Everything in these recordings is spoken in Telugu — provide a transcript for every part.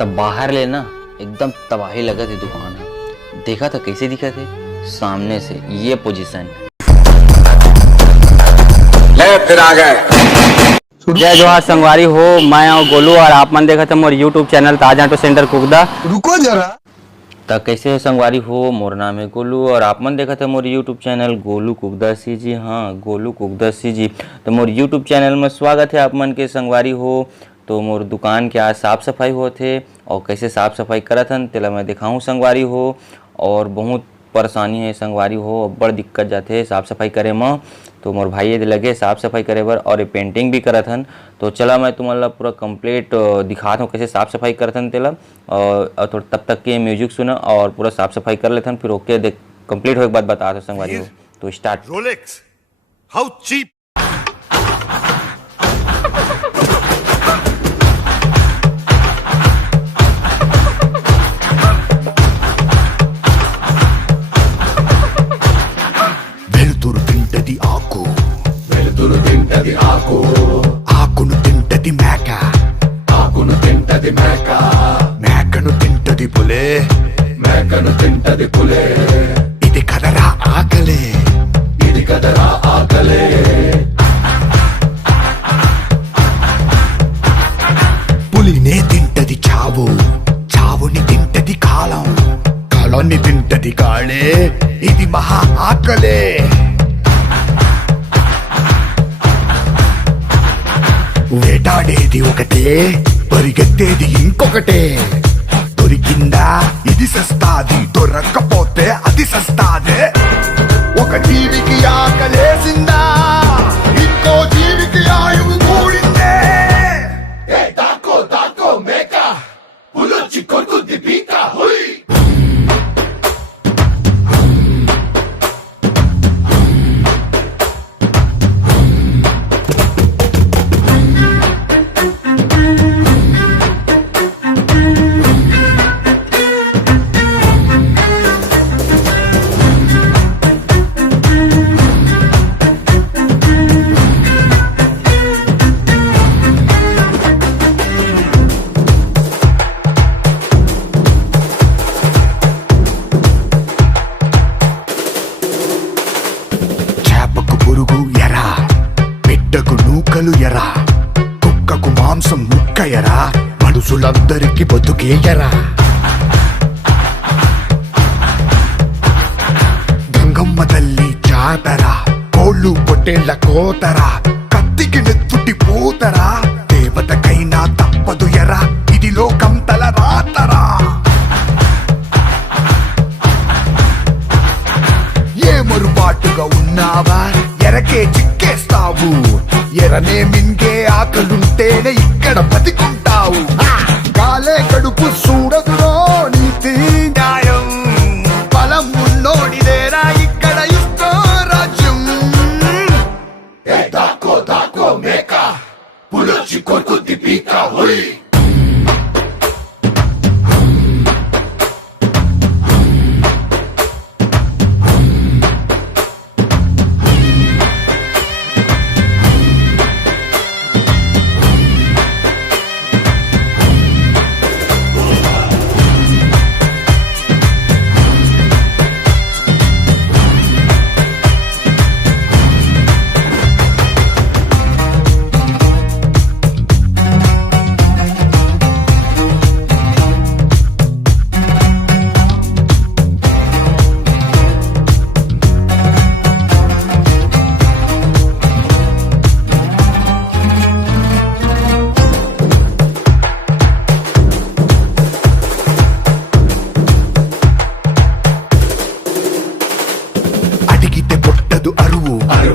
तब बाहर लेना एकदम तबाही लगा थी दुकान है। देखा था कैसे दिखा थे सामने से ये पोजीशन। ले फिर आ गए। जय जोहार संगवारी हो, मैं और गोलू और आप मन देखा था मोर यूट्यूब चैनल ताजा ऑटो सेंटर कुगदा। रुको जरा। तो कैसे संगवारी हो, मोर नाम है गोलू और आप मन देखा था मोर यूट्यूब चैनल गोलू कुगदा सी जी। हाँ, गोलू कुगदा सी जी। तो मोर यूट्यूब चैनल में स्वागत है आप मन के संगवारी हो। तो मोर दुकान के आज साफ़ सफाई होते और कैसे साफ़ सफाई करत हन तेला मैं दिखाऊँ संगवारी हो। और बहुत परेशानी है संगवारी हो, बड़ दिक्कत जाते साफ़ सफाई करे में। तो मोर भाई लगे साफ़ सफाई करे बर और ये पेंटिंग भी करत हन। तो चला मैं तुम्हारा पूरा कंप्लीट दिखाता हूँ कैसे साफ़ सफाई करत हन तेला। और थोड़ा तब तक के म्यूजिक सुना और पूरा साफ़ सफाई कर लेते हन, फिर ओके देख कंप्लीट होने के बाद बता दो संगवारी हो। तो स्टार्ट। Rolex how cheap. ఆకును తింటది మేక, ఆకును తింటది మేక, మేకను తింటది పులే, మేకను తింటది పులే. ఇది కదరా ఆకలే, ఇది కదరా ఆకలే. పులినే తింటది చావు, చావుని తింటది కాలం, కాలాన్ని తింటది కాళే. ఇది మహా ఆకలే. వేటాడేది ఒకటే, పరిగెత్తేది ఇంకొకటే. దొరికిందా ఇది సస్తాది, దొరక్కపోతే అది సస్తాదే. ఒక జీవికి ఆకలేసిందా, ఇంకో జీవికి ఆయువు కూడిందే. దాకో దాకో మేక, పులొచ్చి కొరుకుద్ది పీక. హుయ్ నూకలు ఎరా, కుక్కకు మాంసం ముక్క ఎరా, మనుషులందరికి బతుకే ఎరా. గంగమ్మ తల్లి జాతర, కోళ్ళు పొట్టేళ్ల కోతరా, కత్తికి నెత్తుటి పూతరా. దేవతకైనా తప్పదు ఎరా, ఇది లోకం తల రాతరా. ఏ మరుపాటుగా ఉన్నావా, ఎరకే చిక్కేస్తావు. ఎరనే మింగే ఆకలుంటేనే ఇక్కడ బతికుంటావు. కాలే కడుపు చూడదురో నీతి న్యాయం, బలం ఉన్నోడిదేరా ఇక్కడ ఇష్టో రాజ్యం. దాకో దాకో మేక, పులొచ్చి కొరుకుద్ది పీక. హుయ్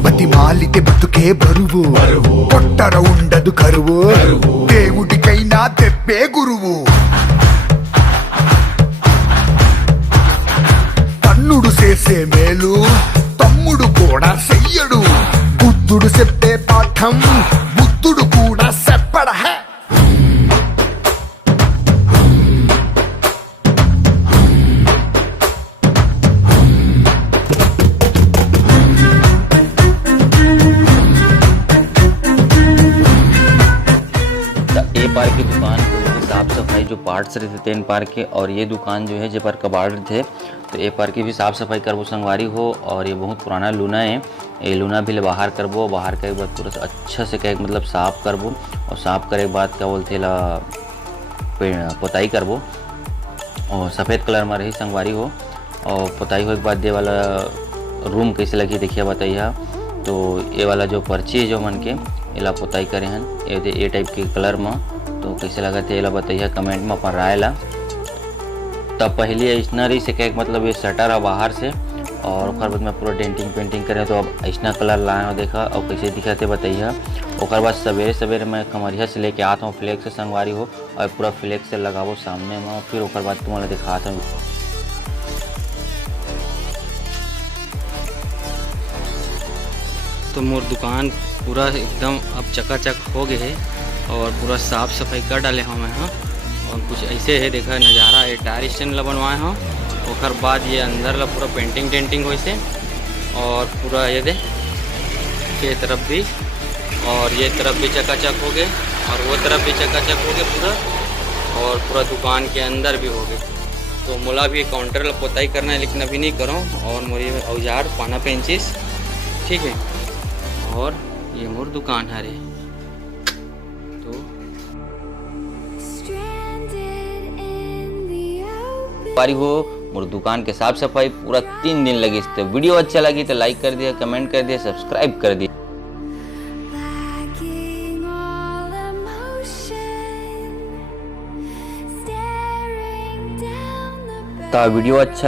బతిమాలితే బతుకే బరువు, పొట్టర ఉండదు కరువు. దేవుడికైనా తెప్పే గురువు. తన్నుడు చేసే మేలు తమ్ముడు కూడా చెయ్యడు. బుద్ధుడు చెప్పే పాఠం బుద్ధుడు కూడా చెప్పడ. बार की दुकान को साफ सफाई जो पार्ट्स रहते थे इन पार्क के, और ये दुकान जो है जे पर कबाड़ थे, तो ये पार्क की भी साफ़ सफाई करबो संगवारी हो। और ये बहुत पुराना लूना है, ये लूना भी ले बाहर करबो, बाहर के बाद पूरा अच्छा से क्या मतलब साफ़ करबो, और साफ़ करे के बाद क्या बोलते ला पोताई करबो, और सफ़ेद कलर में रही संगवारी हो। और पोताई होने के बाद ये वाला रूम कैसे लगी देखिए बताइए। तो ये वाला जो पर्ची है जो मन के एला पोताई करे हन ये टाइप के कलर में, तो कैसे लगा थे एला बताइए कमेंट में अपन राय ला। तब पहले ऐसा रही से क्या मतलब ये शटर है बाहर से, और ओकर बाद में पूरा डेंटिंग पेंटिंग करे, तो अब ऐसा कलर लाए हो देखा और कैसे दिखाते बताइए। ओकर बाद सवेरे सवेरे मैं कमरिया से लेके आता हूँ फ्लेक्स से संगवारी हो, और पूरा फ्लेक्स से लगाबो सामने में, फिर ओकर बाद तुम्हारा दिखाता हूँ। तो मोर दुकान पूरा एकदम अब चकाचक हो गए है, और पूरा साफ सफाई कर डाले हम यहाँ। और कुछ ऐसे है देखा नज़ारा, ये टायर स्टैंड ला बनवाए हम, ओकर बाद ये अंदर ला पूरा पेंटिंग टेंटिंग हो से, और पूरा ये दे के तरफ भी, और ये तरफ भी चकाचक हो गए, और वो तरफ भी चकाचक हो गए पूरा, और पूरा दुकान के अंदर भी हो गए। तो मोला भी काउंटर ला पोताई करना है, लेकिन अभी नहीं करो, और मोरी औजार पाना पेंचिस ठीक है। और ये मोर दुकान है रे। तो बारी हो मोर दुकान के साफ सफाई पूरा 3 दिन लगी। तो वीडियो अच्छा लगी तो लाइक कर दिया, कमेंट कर दिया, सब्सक्राइब कर दिया। तो वीडियो अच्छा